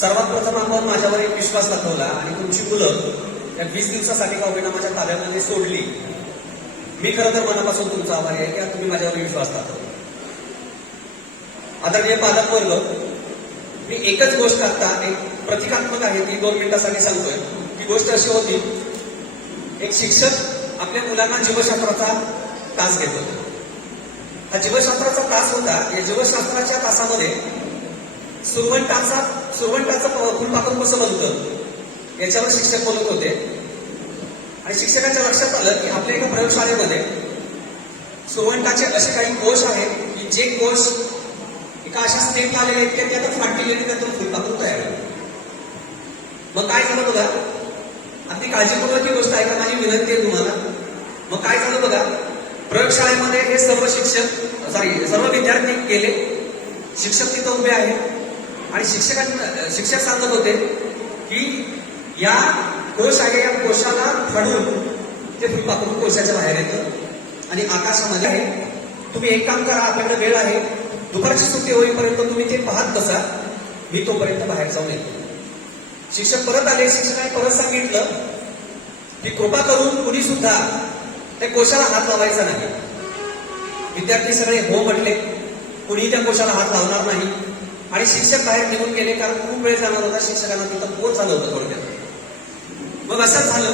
सर्वात प्रथम आपण माझ्यावर एक विश्वास दाखवला आणि तुमची मुलं या 20 दिवसासाठी का होईना माझ्या ताब्यामध्ये सोडली. मी खरं तर मनापासून तुमचा आभारी आहे की तुम्ही माझ्यावर विश्वास दाखवला. आदरणीय पालक वर्ग, मी एकच गोष्ट आता एक प्रतिकात्मक आहे ती 2 मिनिटांसाठी सांगतोय. ती गोष्ट अशी होती, एक शिक्षक आपल्या मुलांना जीवशास्त्राचा तास घेत होता. हा जीवशास्त्राचा तास होता. या जीवशास्त्राच्या तासामध्ये सुरवंटाचं फुलपाखरू कसं बनतं याच्यावर शिक्षक बोलत होते. आणि शिक्षकाच्या लक्षात आलं की आपल्या एका प्रयोगशाळेमध्ये सुरवंटाचे असे काही कोश आहेत की जे कोश एका अशा स्टेपला आलेले आहेत की त्यात फाट केलेली त्यातून फुलपाखरू तयार होतं. मग काय झालं बघा, अगदी काळजीपूर्वक ही गोष्ट आहे का, माझी विनंती आहे तुम्हाला. मग काय झालं बघा, प्रयोगशाळेमध्ये हे सर्व विद्यार्थी गेले. शिक्षक तिथं उभे आहेत आणि शिक्षक सांगत होते की या कोश आहे, या कोशाला फाडून ते फुलपाखरू कोशाच्या बाहेर येतं आणि आकाशामध्ये आहे. तुम्ही एक काम करा, आपल्याकडे वेळ आहे, दुपारची सुट्टी होईपर्यंत तुम्ही ते पाहत बसा, मी तोपर्यंत बाहेर जाऊन येतो. शिक्षक परत आले. शिक्षकाने परत सांगितलं की कृपा करून कुणी सुद्धा त्या कोशाला हात लावायचा नाही. विद्यार्थी सगळे हो म्हटले, कुणी त्या कोशाला हात लावणार नाही आणि शिक्षक बाहेर निघून गेले. कारण खूप वेळ जाणार होता, शिक्षकांना तिथं बोर झालं होतं थोडक्यात. मग असंच झालं,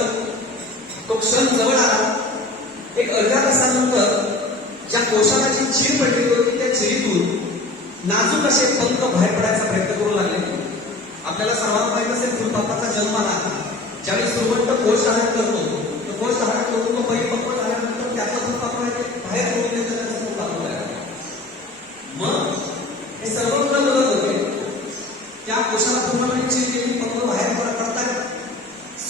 तो क्षण जवळ आला. एक अर्ध्या तासानंतर ज्या कोशाला जी चीर पडली होती त्या चिरीतून नाजूक असे पंख बाहेर पडायचा प्रयत्न करू लागले. आपल्याला सर्वांना माहित असेल, फुलपाखराचा जन्म आला ज्यावेळी सुरवंट कोश धारण करतो, तो कोश धारण करून तो परिपक्व झाल्यानंतर त्याचा फुलपाखरू बाहेर करून देतो, त्याचा फुलपाखरू आहे. मग हे सर्व मुलं बघत होते, त्या कोशाला पूर्णपणे चीर केली, पंख बाहेर पडतात.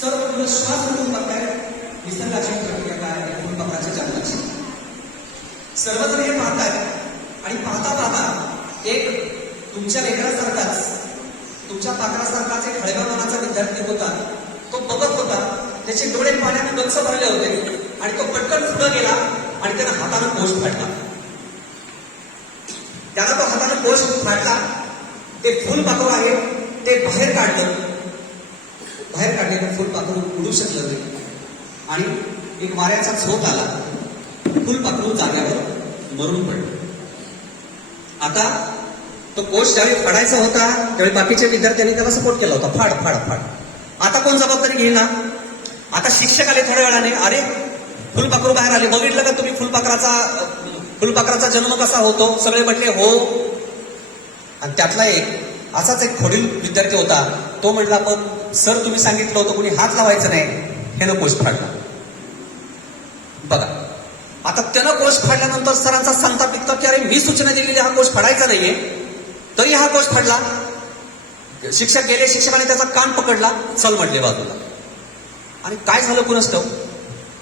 सर्व मुलं श्वास घेऊन बघतायत निसर्गाची प्रक्रिया काय आहे, फुलपाखराच्या जन्माची. सर्वजण हे पाहतात आणि पाहता एक तुमच्या लेकरासारखाच, तुमच्या पाखरासारखाच एक हळव्या मनाचा विद्यार्थी होता. तो बघत होता, त्याचे डोळे पाण्याने गच्च भरले होते आणि तो पटकन पुढे गेला आणि त्यानं हाताने कोश फाडला. त्याला तो हाताने कोश फाडला. ते फुलपाखरू आहे ते बाहेर काढलं. बाहेर काढलेलं फुलपाखरू उडू शकलं नाही आणि एक वाऱ्याचा झोप आला. फुलपाखरू जाग्यावर मरून पडलं. आता तो कोश ज्यावेळी फाडायचा होता त्यावेळी बाकीच्या विद्यार्थ्यांनी त्याला सपोर्ट केला होता, फाड फाड फाड. आता कोण जबाबदारी घेणार? आता शिक्षक आले थोड्या वेळाने, अरे फुलपाखरू बाहेर आले, बघितलं का तुम्ही फुलपाखराचा जन्म कसा होतो? सगळे म्हटले हो. आणि त्यातला एक असाच एक खोडील विद्यार्थी होता. तो म्हटला, पण सर तुम्ही सांगितलं होतं कोणी हात लावायचं नाही, ह्यानं कोश फाडला. बघा, आता त्यानं कोश फाडल्यानंतर सरांचा संताप पिकतो की अरे मी सूचना दिलेली हा कोश फाडायचा नाहीये, तरी हा कोश फाडला. शिक्षक गेले, शिक्षकाने त्याचा कान पकडला, चल म्हटले बाजूला. आणि काय झालं कुणास ठाऊक,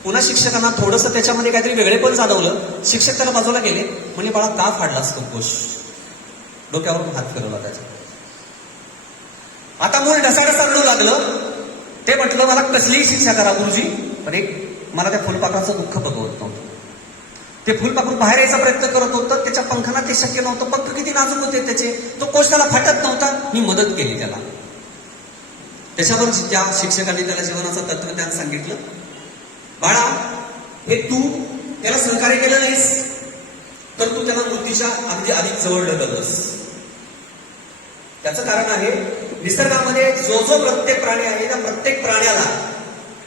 पुन्हा शिक्षकांना थोडंसं त्याच्यामध्ये काहीतरी वेगळेपण जाणवलं. शिक्षक त्याला बाजूला गेले, म्हणजे बाळा का फाडलास तो कोश? डोक्यावरून हात फिरवला त्याचा. आता मूल ढसाढसा रडू लागलं. ते म्हटलं मला कसलीही शिक्षा करा गुरुजी, पण एक मला त्या फुलपाखराचं दुःख बघवत नव्हतं. ते फुलपाखरू बाहेर यायचा प्रयत्न करत होतं, त्याच्या पंखांना ते शक्य नव्हतं. पंख किती नाजूक होते त्याचे, तो कोश त्याला फाटत नव्हता. मी मदत केली त्याला. त्याच्यावर त्या शिक्षकांनी त्याला जीवनाचं तत्वज्ञान सांगितलं. बाळा, हे तू त्याला सहकार्य केलं नाहीस तर तू त्याला मृत्यूच्या अगदी अधिक जवळ ढकललंस. त्याचं कारण आहे, निसर्गामध्ये जो प्रत्येक प्राणी आहे त्या प्रत्येक प्राण्याला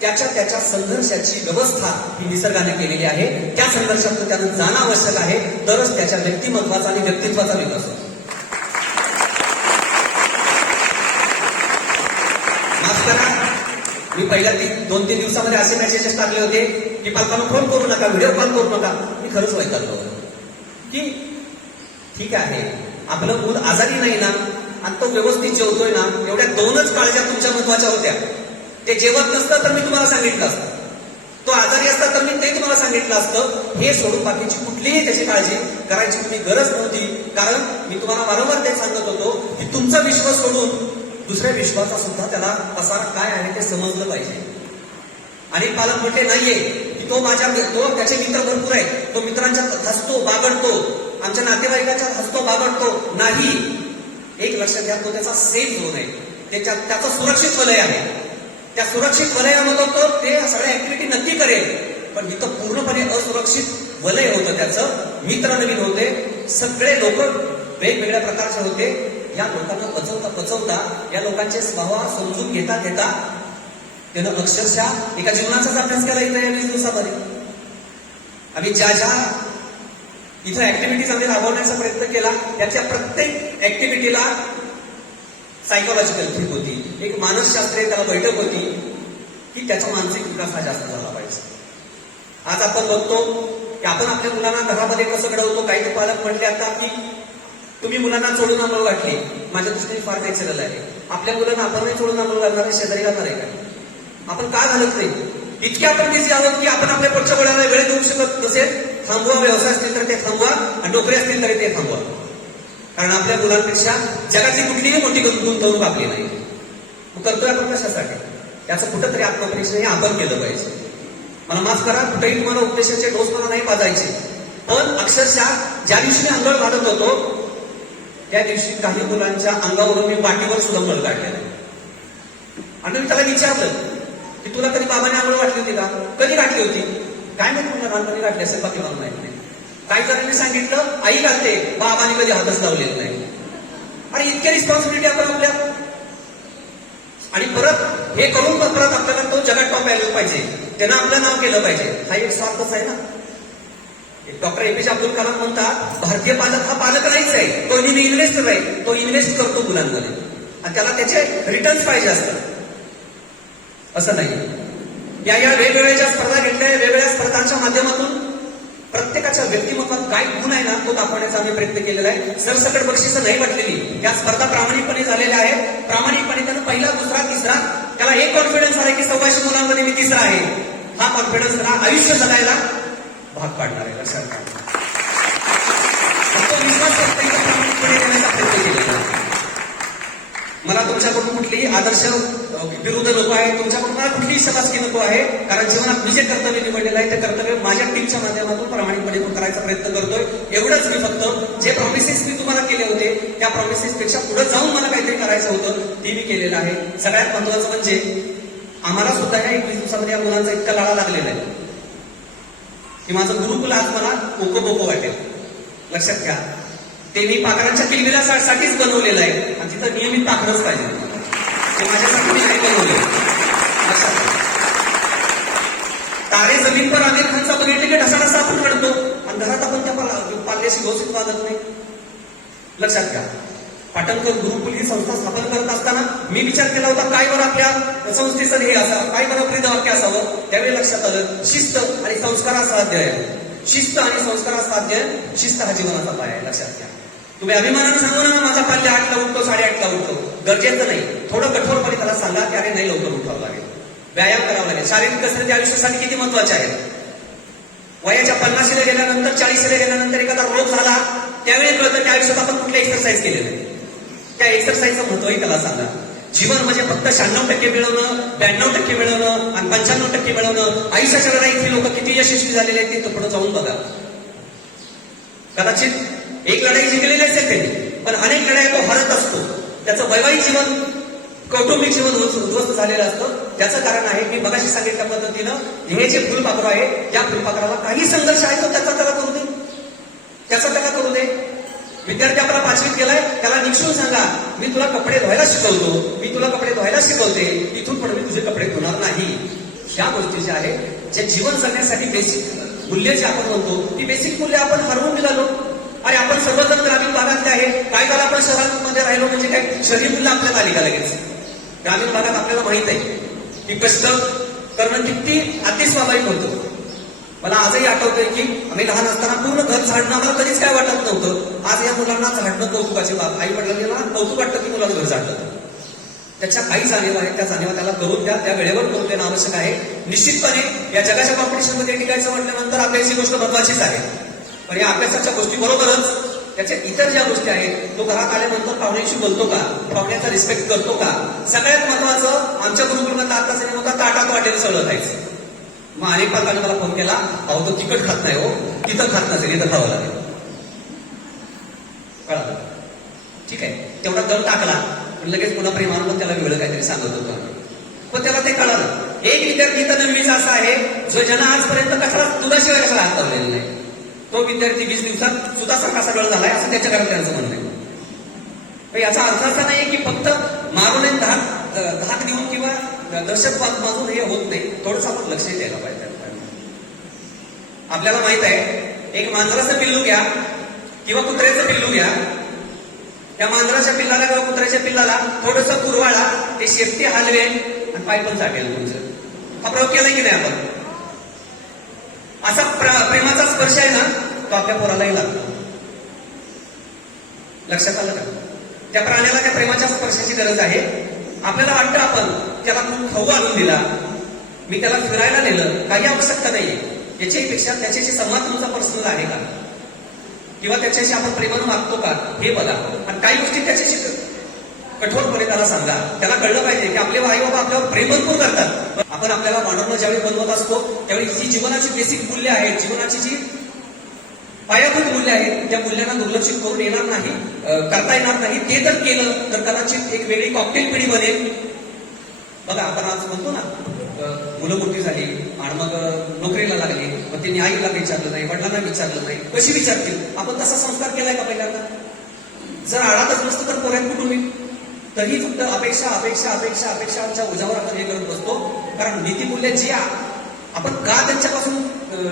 त्याच्या संघर्षाची व्यवस्था ही निसर्गाने केलेली आहे. त्या संघर्षात त्यानं जाणं आवश्यक आहे, तरच त्याच्या व्यक्तिमत्वाचा आणि व्यक्तित्वाचा विकास होतो. माफ करा, मी पहिल्या 2-3 दिवसामध्ये असे मेसेजेस टाकले होते की पालकांना फोन करू नका, व्हिडिओ कॉल करू नका. मी खरंच वैतागलो की ठीक आहे, आपलं मूल आजारी नाही ना आणि तो व्यवस्थित जेवतोय ना, एवढ्या 2च काळज्या तुमच्या महत्वाच्या होत्या. ते जेवत नसतं तर मी तुम्हाला सांगितलं असतं, तो आजारी असता तर मी ते तुम्हाला सांगितलं असतं. हे सोडून बाकीची कुठलीही त्याची काळजी करायची तुम्ही गरज नव्हती. कारण मी तुम्हाला वारंवार ते सांगत होतो की तुमचा विश्वास सोडून दुसऱ्या विश्वाचा सुद्धा त्याला पसार काय आहे ते समजलं पाहिजे. आणि पालक म्हटले नाहीये की तो त्याचे मित्र भरपूर आहेत, तो मित्रांच्यात हसतो बागडतो, आमच्या नातेवाईकांच्यात हसतो बागडतो. नाही, एक लक्षात घ्या, तो त्याचा सेफ झोन आहे. त्याचं सुरक्षित वलय आहे. त्या सुरक्षित वलयामध्ये तो ते सगळ्या ऍक्टिव्हिटी नक्की करेल, पण इथं पूर्णपणे असुरक्षित वलय होतं. त्याचं मित्र नवीन होते, सगळे लोक वेगवेगळ्या प्रकारचे होते. या लोकांना पचवता या लोकांचे स्वभाव समजून घेता त्यानं अक्षरशः एका जीवनाचाच अभ्यास केला इथं या 20 दिवसामध्ये. आम्ही ज्या इथं ऍक्टिव्हिटीज आम्ही राबवण्याचा प्रयत्न केला, त्याच्या प्रत्येक ऍक्टिव्हिटीला सायकोलॉजिकल ट्रिप होती, एक मानसशास्त्रीय त्याला बैठक होती की त्याचा मानसिक विकास हा जास्त झाला पाहिजे. आज आपण बघतो की आपण आपल्या मुलांना घरामध्ये कसं घडवतो. काही पालक म्हटले आता की तुम्ही मुलांना चोळून अंमल घातली, माझ्या दृष्टीने फार नॅचरल आहे. आपल्या मुलांना आपण नाही चोळून अंमल घालणार आहे, शेजारी घालणार आहे का? आपण का घालत नाही? इतके आपण बिझी आहोत की आपण आपल्या पुढच्या वेळेला वेळ देऊ शकत नसेल. थांबवा, व्यवसाय असतील तर ते थांबवा आणि नोकरी असतील तरी ते थांबवा. कारण आपल्या मुलांपेक्षा जगातली कुठलीही मोठी गुंतवणूक आपली नाही. मग करतोय आपण कशासाठी? याचं कुठंतरी आत्मपरीक्षण हे आपण केलं पाहिजे. मला माफ करा, कुठेही तुम्हाला उपदेशाचे डोस मला नाही पाजायचे, पण अक्षरशः ज्या दिवशी मी अंघोळ घालत होतो त्या दिवशी काही मुलांच्या अंगावरून मी पाठीवर सुद्धा मळ काढलेला. आणि मी त्याला विचारलं की तुला कधी बाबाने आंघोळ वाटली होती का? कधी घातली होती? काय माहिती तुला लहानपणी घातली असेल, बाकी मला माहित नाही. काही जणांनी सांगितलं आई घालते, बाबाने कधी हातच लावलेला नाही. अरे इतके रिस्पॉन्सिबिलिटी आपण आपल्या, आणि परत हे करून परत आपल्याला तो जगात टॉप यायला पाहिजे, त्यानं आपलं नाव केलं पाहिजे. हा एक स्वार्थच आहे ना. डॉक्टर एपीजे अब्दुल कलाम म्हणतात भारतीय पालक हा पालक नाहीच आहे, तो इन्व्हेस्टर आहे. तो इन्व्हेस्ट करतो मुलांमध्ये आणि त्याला त्याचे रिटर्न्स पाहिजे असतात, असं नाही. या वेगवेगळ्या ज्या स्पर्धा घेतल्या, वेगवेगळ्या स्पर्धांच्या माध्यमातून प्रत्येकाच्या व्यक्तिमत्वात काय गुण आहे ना तो दाखवण्याचा आम्ही प्रयत्न केलेला आहे. सरसकट बक्षिसं नाही वाटलेली, त्या स्पर्धा प्रामाणिकपणे झालेल्या आहेत. प्रामाणिकपणे त्यानं पहिला, दुसरा, तिसरा, त्याला एक कॉन्फिडन्स आला की 1400 मुलांमध्ये मी तिसरा आहे. हा कॉन्फिडन्स त्याला आयुष्य जगायला भाग पाडणार आहे. लक्षात घ्या. तो विश्वास प्रामाणिकपणे देण्याचा प्रयत्न केलेला. मला तुमच्याकडून कुठलीही आदर्श विरुद्ध नको आहे, तुमच्याकडून मला कुठलीही शाबासकी नको आहे. कारण जीवनात मी जे कर्तव्य निवडलेलं आहे ते कर्तव्य माझ्या टीमच्या माध्यमातून प्रामाणिकपणे करायचा प्रयत्न करतोय. एवढंच मी फक्त जे प्रॉमिसेस मी तुम्हाला केले होते त्या प्रॉमिसेस पेक्षा पुढे जाऊन मला काहीतरी करायचं होतं ते मी केलेलं आहे. सगळ्यात महत्वाचं म्हणजे आम्हाला सुद्धा या 21 दिवसामध्ये या मुलांचा इतका लाळा लागलेला आहे की माझं गुरुकुल आज मला ओको वाटेल. लक्षात घ्या, ते मी पाखरांच्या किलबिलासाठीच बनवलेलं आहे आणि तिथं नियमित पाखरच पाहिजे. ते माझ्यासाठी मी नाही बनवले. तारे जमीन पर आमिर खानचा बघितले की ढसाढसा आपण काढतो आणि घरात आपण त्या पाल्याशी घोषित वागत नाही. लक्षात घ्या, पाटणकर गुरुकुल ही संस्था स्थापन करत असताना मी विचार केला होता काय बरं आपल्या संस्थेचं हे असावं, काय बरं ब्रीदवाक्य असावं. त्यावेळी लक्षात आलं शिस्त आणि संस्काराचा अध्याय. शिस्त आणि संस्काराचा अध्याय. शिस्त हा जीवनाचा पाय आहे. लक्षात घ्या. तुम्ही अभिमानाने सांगू ना माझा पाल्य 8ला उठतो, 8:30ला उठतो, गरजेचं नाही. थोडं कठोरपणे त्याला सांगा की अरे नाही लवकर उठावं लागेल, व्यायाम करावा लागेल. शारीरिक कसरती आयुष्यासाठी किती महत्वाचे आहेत. वयाच्या 50ला गेल्यानंतर, 40ला गेल्यानंतर एखादा रोग झाला त्यावेळी कळतं त्या आयुष्यात आपण कुठल्या एक्सरसाइज केले नाही. त्या एक्सरसाइजचं महत्वही त्याला सांगा. जीवन म्हणजे फक्त 96% मिळवणं, 92% मिळवणं आणि 95% मिळवणं. आयुष्याच्या लढाईतली लोक किती यशस्वी झालेले आहेत ते पुढे जाऊन बघा. कदाचित एक लढाई जिंकलेली असेल त्यांनी, पण अनेक लढाई तो हरत असतो. त्याचं वैवाहिक जीवन, कौटुंबिक जीवन उद्ध्वस्त झालेलं असतं. त्याचं कारण आहे मी मगाशी सांगितल्या पद्धतीनं हे जे फुलपाखरू आहे त्या फुलपाखराला काही संघर्ष आहे तो त्याचा त्याला करू दे, त्याचा त्याला करू दे. विद्यार्थी आपला 5वीत गेलाय, त्याला निक्षून सांगा मी तुला कपडे धुवायला शिकवतो, मी तुला कपडे धुवायला शिकवते, इथून पुढे मी तुझे कपडे धुणार नाही. ह्या गोष्टी ज्या आहेत, जे जीवन जगण्यासाठी बेसिक मूल्य जे आपण म्हणतो ती बेसिक मूल्य आपण हरवून निघालो. अरे आपण सर्वजण ग्रामीण भागातले आहे, काय झालं आपण शहरांमध्ये राहिलो म्हणजे काय शहरी मूल्य आपल्याला आली का लगेच? ग्रामीण भागात आपल्याला माहित आहे की कष्ट करणं किती अतिस्वाभाविक होतं. मला आजही आठवतंय की आम्ही लहान असताना पूर्ण घर झाडणं आम्हाला कधीच काय वाटत नव्हतं. आज या मुलांना झाडणं कौतुकाची बाब. आई वडिलांना कौतुक वाटतं की मुलाचं घर झाडलं. त्याच्या काही जाणीवा आहेत, त्या जाणीवा त्याला करून द्या, त्या वेळेवर करून देणं आवश्यक आहे. निश्चितपणे या जगाच्या कॉम्पिटिशन मध्ये टिकायचं म्हटल्यानंतर अभ्यास ही गोष्ट महत्वाचीच आहे. पण या अभ्यासाच्या गोष्टी बरोबरच त्याच्या इतर ज्या गोष्टी आहेत, तो घरात आल्यानंतर पाहुण्याशी बोलतो का, पाहुण्याचा रिस्पेक्ट करतो का. सगळ्यात महत्वाचं आमच्या गुरुकुलमधला आताच नियम होता ताटात वाटेल सगळं खायचं. मग अनेक पालकांनी मला फोन केला, अहो तो तिखट खात नाही हो, तिथं खात नसेल, इथं खावं लागेल. कळालं? ठीक आहे, तेवढा दम टाकला आणि लगेच पुन्हा प्रेमानं त्याला वेगळं काहीतरी सांगत होतो आम्ही. पण त्याला ते कळालं. एक विद्यार्थी तर नववीचा असा आहे जो ज्यानं आजपर्यंत कचरा दुधाशिवाय कसा हात लावलेला नाही. तो विद्यार्थी 20 दिवसात सुद्धा सगळं झालाय असं त्याच्या घरातल्यांचं म्हणणं आहे. याचा अर्थ असा नाही की फक्त मारून धाक देऊन किंवा दहशतवाद मारून हे होत नाही. थोडंसं आपण लक्ष द्यायला पाहिजे. आपल्याला माहित आहे एक मांजराचं पिल्लू घ्या किंवा कुत्र्याचं पिल्लू घ्या. त्या मांजराच्या पिल्लाला किंवा कुत्र्याच्या पिल्लाला थोडंसं कुरवाळा, ते शेपटी हलवेल आणि पाय पण चाटेल तुमचं. हा प्रयोग केलाय की नाही आपण? असा प्रेमाचा स्पर्श आहे ना, तो आपल्या पोरालाही लागतो. लक्षात आलं का? त्या प्राण्याला त्या प्रेमाच्या स्पर्शाची गरज आहे. आपल्याला वाटतं आपण त्याला खूप खाऊ आणून दिला, मी त्याला फिरायला नेलं, काही आवश्यकता नाहीये. याच्यापेक्षा त्याच्याशी संवाद तुमचा पर्सनल आहे का, किंवा त्याच्याशी आपण प्रेमानं वागतो का हे बघा. आणि काही गोष्टी त्याच्याशी कठोरपणे त्याला सांगा. त्याला कळलं पाहिजे की आपले आई बाबा आपल्यावर प्रेम भरपूर करतात. आपण आपल्याला मानवणं ज्यावेळी बनवत असतो त्यावेळी जी जीवनाची बेसिक मूल्य आहेत, जीवनाची जी पायाभूत मूल्य आहेत, त्या मूल्यांना दुर्लक्षित करून येणार नाही, करता येणार नाही. ते जर केलं तर कदाचित एक वेगळी कॉकटेल पिढी बनेल. बघा आपण आज म्हणतो ना, मुलं मोठी झाली आणि मग नोकरीला लागली, मग त्यांनी आईला विचारलं नाही, वडिलांना विचारलं नाही, कशी विचारतील? आपण तसा संस्कार केलाय का पहिल्यांदा? जर आडातच नसतं तर पोऱ्यात कुठून होईल? तरी फक्त अपेक्षा अपेक्षा अपेक्षा अपेक्षांच्या ओझ्यावर आपण हे करत बसतो. कारण नीतिमूल्य जी आपण का त्यांच्यापासून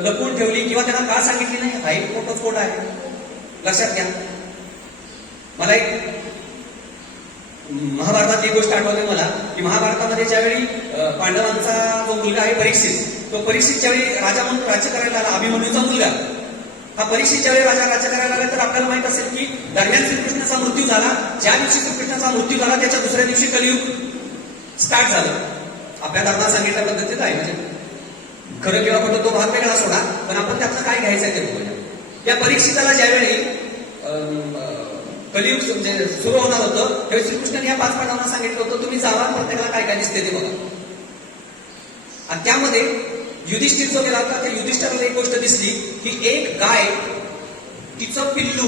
लपवून ठेवली किंवा त्यांना का सांगितली नाही, हा एक मोठं खोट आहे. लक्षात घ्या. मला एक महाभारतातली एक गोष्ट आठवते मला, की महाभारतामध्ये ज्यावेळी पांडवांचा जो मुलगा आहे परीक्षित, तो परीक्षित ज्यावेळी राजा म्हणून राज्य करायला आला, अभिमन्यूचा मुलगा, हा परीक्षित ज्यावेळी राजा राज्य करायला आला, तर आपल्याला माहित असेल की दरम्यान श्रीकृष्णाचा मृत्यू झाला. ज्या दिवशी श्रीकृष्णाचा मृत्यू झाला त्याच्या दुसऱ्या दिवशी कलियुग स्टार्ट झालं. आपल्या धर्मात सांगितल्या पद्धतीत आहे, म्हणजे खरं किंवा खोटं तो भाग वेगळा सोडा, पण आपण त्यातनं काय घ्यायचं आहे ते बघूया. या परीक्षिताला ज्यावेळी कलियुग म्हणजे सुरू होणार होतं त्यावेळी श्रीकृष्णाने या 5 पांडवांना सांगितलं होतं, तुम्ही जावा, प्रत्येकाला काय काय दिसते ते बघा. आणि त्यामध्ये युधिष्ठिर जो गेला होता, त्या युधिष्ठिराला एक गोष्ट दिसली की एक गाय तिचं पिल्लू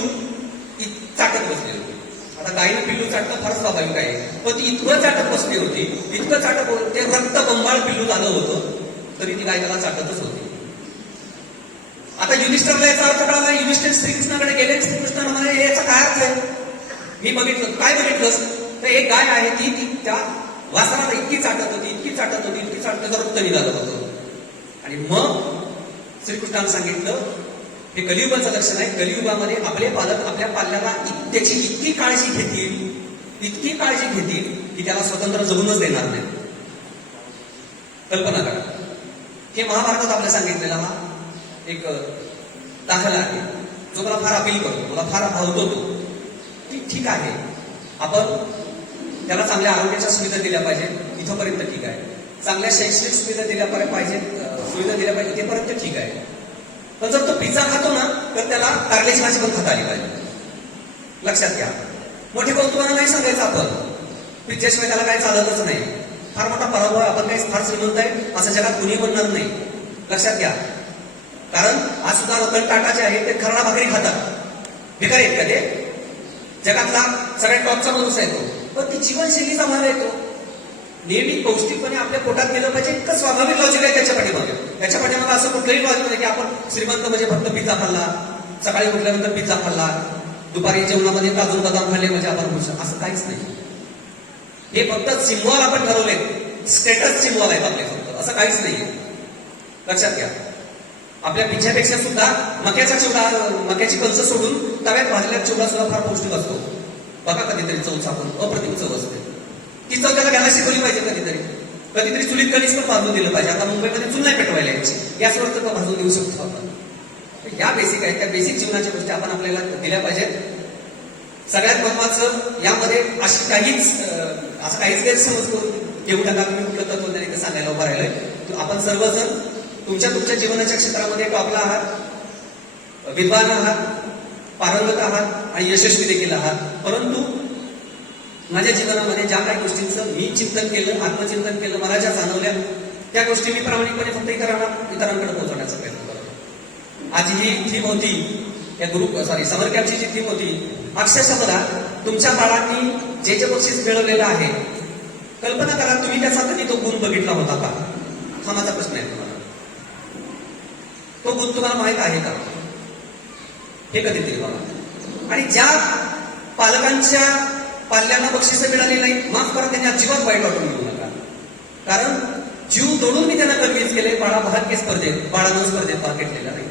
चाटत बसली होती. आता गायीनं पिल्लू चाटणं फार स्वाभाविक आहे, पण ती इतकं चाटत बसली होती, इतकं चाटत होतं, ते रक्त बंबाळ पिल्लू झालं होतं, तरी ती गाय त्याला चाटतच होती. आता युधिष्ठिराला याचा अर्थ कळाला. युधिष्ठिर श्रीकृष्णाकडे गेले. श्रीकृष्णाला म्हणाले, याचा काय अर्थ आहे? मी बघितलं. काय बघितलंस? तर एक गाय आहे, ती त्या वासराला इतकी चाटत होती, इतकी चाटत होती, इतकी चाटत त्याचं रक्त निघालं होतं. आणि मग श्रीकृष्णाने सांगितलं, हे कलियुगाचं लक्षण आहे. कलियुगामध्ये आपले पालक आपल्या पाल्याला त्याची इतकी काळजी घेतील, इतकी काळजी घेतील की त्याला स्वतंत्र जगूनच देणार नाही. कल्पना करा. हे महाभारतात आपल्याला सांगितलेला हा एक दाखला आहे, जो मला फार अपील करतो, मला फार भावतो तो. ठीक आहे, आपण त्याला चांगल्या आरोग्याच्या सुविधा दिल्या पाहिजे, इथंपर्यंत ठीक आहे. चांगल्या शैक्षणिक सुविधा दिल्या पाहिजे, सुविधा दिल्या पाहिजे, तेपर्यंत ठीक आहे. पण जर तो पिझ्झा खातो ना, तर त्याला कारल्याची भाजी पण खाता आली पाहिजे. लक्षात घ्या. मोठे कौतुकानं नाही सांगायचं आपण, पिझ्झाशिवाय त्याला काय चालतच नाही. फार मोठा पराभव आहे, आपण काही फार श्रीमंत आहे असं जगात कुणी बनणार नाही. लक्षात घ्या. कारण आज सुद्धा रतन टाटा जे आहे ते खरडा भाकरी खातात. भिकारी आहेत का ते? जगातला सगळ्यात टॉपचा माणूस आहे तो, पण ती जीवनशैलीचा भाग आहे तो. नेहमी पौष्टिकपणे आपल्या पोटात गेलं पाहिजे, इतकं स्वाभाविक लॉजिक आहे त्याच्या पाठीमागे. त्याच्या पाठीमागे असं कुठलंही लॉजिक नाही की आपण श्रीमंत म्हणजे फक्त पिझ्झा खाल्ला, सकाळी उठल्यानंतर पिझ्झा खाल्ला, दुपारी जेवणामध्ये काजू बदाम खाल्ले म्हणजे आपण खुश, असं काहीच नाही. हे फक्त सिम्बॉल आपण ठरवले, स्टेटस सिम्बॉल आहेत आपले फक्त, असं काहीच नाहीये. लक्षात घ्या. आपल्या पिझ्झापेक्षा सुद्धा मक्याचा चिवडा, मक्याची कणसं सोडून तव्यात भाजलेला चिवडा सुद्धा फार पौष्टिक असतो. बघा कधीतरी चव चाकून, अप्रतिम चव असते. ती चव त्याला घ्यायला शिकवली पाहिजे. कधीतरी चुलीत कणीस पण भाजून दिलं पाहिजे. आता मुंबईमध्ये चूल नाही पेटवायला यायची, याचवर तर भाजून देऊ शकतो आपण. या बेसिक आहेत, त्या बेसिक जीवनाच्या गोष्टी आपण आपल्याला दिल्या पाहिजेत. सगळ्यात महत्वाचं यामध्ये असं काहीच गैरसमज करून घेऊ नका. तुम्ही कुठलं तत्वज्ञान सांगायला उभं राहिलंय. आपण सर्वजण तुमच्या जीवनाच्या क्षेत्रामध्ये टॉपला आहात, विद्वान आहात, पारंगत आहात आणि यशस्वी देखील आहात. परंतु माझ्या जीवनामध्ये ज्या काही गोष्टींचं मी चिंतन केलं, आत्मचिंतन केलं, मला ज्या जाणवल्या त्या गोष्टी मी प्रामाणिकपणे फक्त इतरांकडे पोहोचवण्याचा प्रयत्न करतो. आज ही थीम होती या समर कॅम्पची जी थीम होती, अक्षरशः मला तुमच्या बाळांनी जे जे बक्षीस मिळवलेलं आहे, कल्पना करा तुम्ही त्याचा कधी तो गुण बघितला होता का? हा माझा प्रश्न आहे तुम्हाला. तो गुण तुम्हाला माहित आहे का? हे कधीतरी बघा. आणि ज्या पालकांच्या पाल्यांना बक्षिसं मिळाली नाही, माफ करा, त्यांनी अजिबात वाईट वाटून घेऊ नका. कारण जीव तोडून मी त्यांना कन्व्हिन्स केले, बाळा भाग्य स्पर्धेत, बाळानं स्पर्धेत भाग घेतलेला नाही.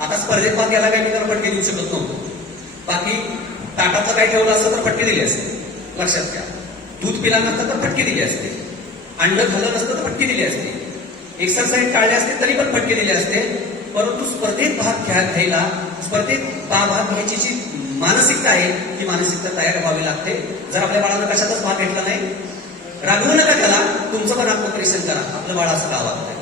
आता स्पर्धेत भाग घ्यायला काही मी त्याला फटके देऊ शकत नव्हतो. बाकी ताटाचं काय ठेवलं असतं तर फटके दिली असते, लक्षात घ्या. दूध पिला नसतं तर फटके दिली असते, अंड खाल्लं नसतं तर फटके दिली असते, एक्सरसाइज टाळले असते तरी पण फटके दिले असते. परंतु स्पर्धेत भाग घ्यायला, स्पर्धेत भाग घ्यायची जी मानसिकता आहे, ही मानसिकता तयार व्हावी लागते. जर आपल्या बाळानं कशातच भाग घेतला नाही, रागवू नका त्याला, तुमचं पण आत्मपरीक्षण करा, आपलं बाळ असं का वागतंय.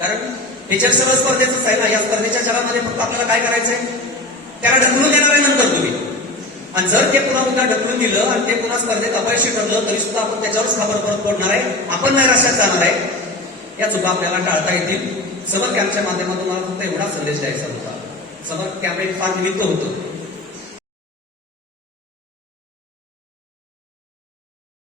कारण हे जग सगळं स्पर्धेचंच आहे ना. या स्पर्धेच्या जगामध्ये फक्त आपल्याला काय करायचंय, त्याला ढकलून देणार आहे नंतर तुम्ही. आणि जर ते पुन्हा ढकलून दिलं आणि ते पुन्हा स्पर्धेत अपयशी ठरलं तरी सुद्धा आपण त्याच्यावरच खाबर परत पडणार आहे, आपण नैराश्यात जाणार आहे. या चुका आपल्याला टाळता येतील. समर कॅम्पच्या माध्यमातून मला फक्त एवढा संदेश द्यायचा होता. समर कॅम्प एक फार निमित्त होतं